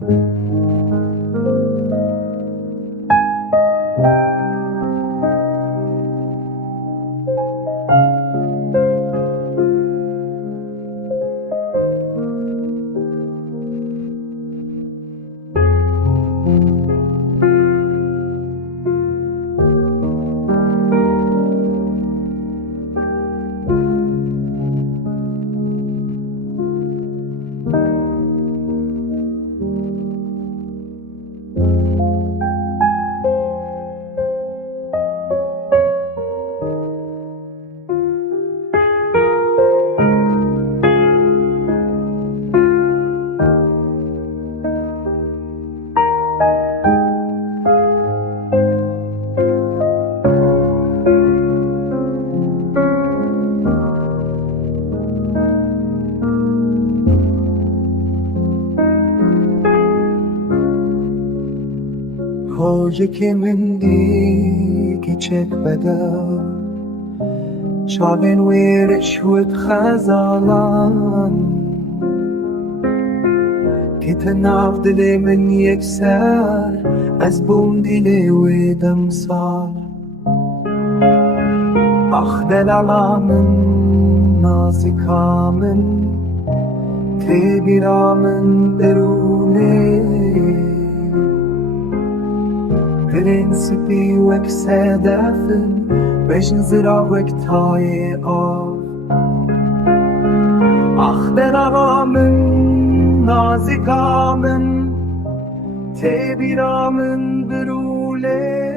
Hoje من دیگه چک بدم شابن ویرش ود خزالان که تناف دل من یکسر از بوم دل ویدم سال آخ دلالام نازکامن تبیرامن درونه پرنسپی وک صدفن بشن زرا وک تای آف آخ دلالامن نازکامن تبیرامن درونه